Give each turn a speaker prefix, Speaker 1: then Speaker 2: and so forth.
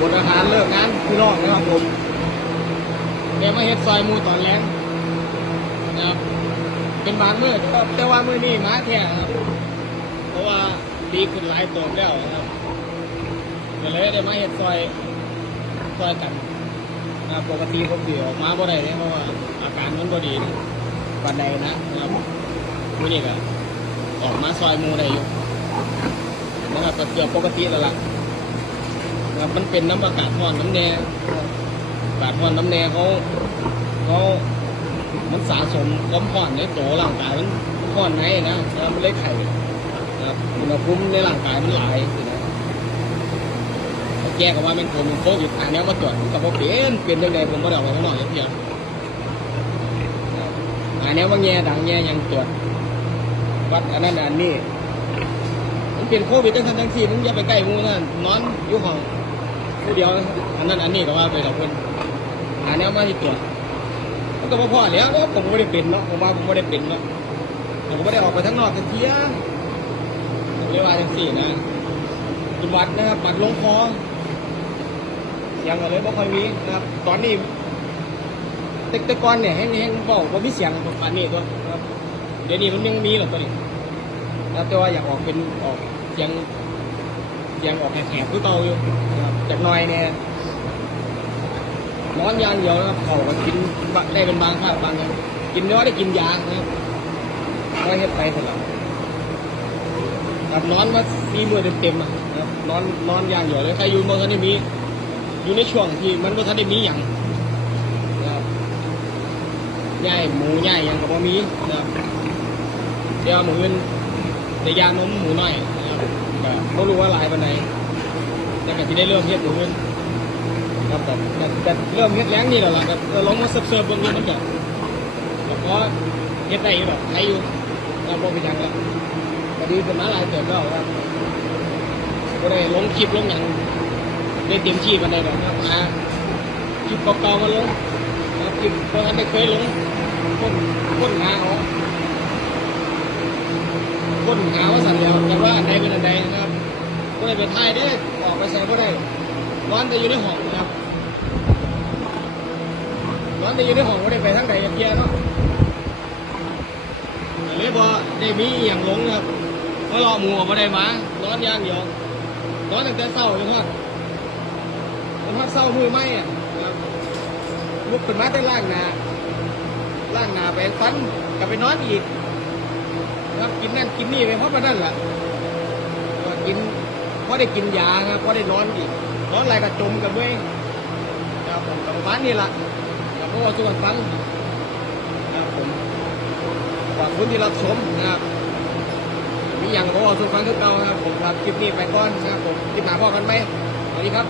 Speaker 1: บนอาหารเลิกงานพี่น้องนะครับผมแกมาเฮ็ดซอยมูตอนแรงนะครับเป็นบางมือครับแต่ว่ามือนี้มาแท้ครับ เพราะว่าดีขึ้นหลายตัวแล้วนะครับก็เลยได้มาเฮ็ดซอยซอยกันนะปกติผมสิออกมาบ่ได้เลยเพราะว่าอาการมันบ่ดีปานใดนะนะครับมือนี้ก็ออกมาซอยมูได้อยู่นะครับก็เกือบปกติแล้วล่ะ ครับ มันเป็นน้ำอากาศร้อนน้ำแดงอากาศร้อนน้ำแดงเขาเขามันสะสมความร้อนในตัวร่างกายมันร้อนในนะแล้วมันเลยไข่นะครับอุณหภูมิในร่างกายมันหลายนะแก้กันว่าเป็นคนโควิดอันนี้มาตรวจกับว่าเป็นเป็นยังไงผมไม่ได้ออกมาข้างนอกอย่างเดียวนะอันนี้ว่าแง่ดังแง่ยังตรวจวัดอันนั้นอันนี้มันเป็นโควิดทั้งทั้งทั้งสี่มึงอย่าไปใกล้มึงนั่นนอนอยู่ห้อง เดียวอันนั้นอันนี้ก็ว่าไปกับคนอันนี้มาที่ตรวจมันก็บ่พอแล้วเนาะผมไม่ได้เป็นเนาะผมว่าผมไม่ได้เป็นเนาะผมไม่ได้ออกไปข้งนอกกันเที่ยเรียกว่าจังสี่นะจุบัตรนะครับบัตรลงคอยังอะไรบ่ค่อยมีนะครับ ตอนนี้แต่แต่ก่อนเนี่ยแห้งแห้บอกว่ามีเสียงปานนี้ตัวครับเดี๋ยวนี้มันยังมีหรอกตัวนี้นะแต่ว่าอยากออกเป็นออกเสียงเสียงออกแหบๆคือเก่าอยู่ จากหน้อยเนี่ยนอนย่างเดียวนะครับเขาก็กินได้เป็นบางภาคบางอย่างกินน้อยได้กินยานะครับก็เฮ็ดไปเถอะครับนอนมาสี่มือเต็มๆอะนะครับนอนนอนย่างเดียวเลยใครอยู่เมืองทันได้มี อยู่ในช่วงที่มันก็ทันได้มีอย่างนะครับย่ายหมูย่ายหยังก็บ่มีนะครับเดี๋ยวหมูอื่นแต่ยานมหมูน้อยนะครับก็บ่รู้ว่าหลายปานใด แต่ก็สิได้เริ่มเฮ็ดหมูอื่นครับแต่แต่แต่เริ่มเฮ็ดแรงนี่แล้วล่ะครับเราลองมาเสิร์ฟเสิร์ฟเบนนี้มันก็แล้วก็เฮ็ดได้อยู่ดอกใครอยู่เราบ่เป็นหยังแล้วพอดีเป็นมาหลายเติบแล้วครับก็ได้ลงคลิปลงหยังได้เต็มที่ปานใดดอกครับมาคลิปเก่าๆมาลงครับคลิปเพราะฉันได้เคยลงคนคนหาเอาคนหาว่าสั่นแล้วแต่ว่าอันใดเป็นอันใดนะครับก็ได้ไปถ่ายได้ออก ไปใส่ก็ได้ร้อนแต่อยู่ในห้องนะครับร้อนแต่อยู่ในห้องก็ได้ไปทั้งใดเพียเนาะแต่เลยพอได้มีอย่างหลงนะครับเพราะรอหมูออกมาได้มานอนย่างเดียวนอนตั้งแต่เช้าจนทอดจนทอดเช้ามือไหมอะนะครับลุกขึ้นมาได้ล่างนาล่างนาไปฟันกลับไปนอนอีกครับกินนั่นกินนี่ไปเพราะมันนั่นแหละกิน เพราะได้กินยาครับเพราะได้นอนอีกนอนอะไรก็จมกันด้วยครับผมกับประมาณนี้ละครับเพราะว่าทุกคนฟังครับผมขอบคุณที่รับชมนะครับมีอย่างเพราะว่าทุกฟังทุกเราครับผมครับคลิปนี้ไปก่อนนะครับผมคลิปหน้าพ่อกันไหมสวัสดีครับ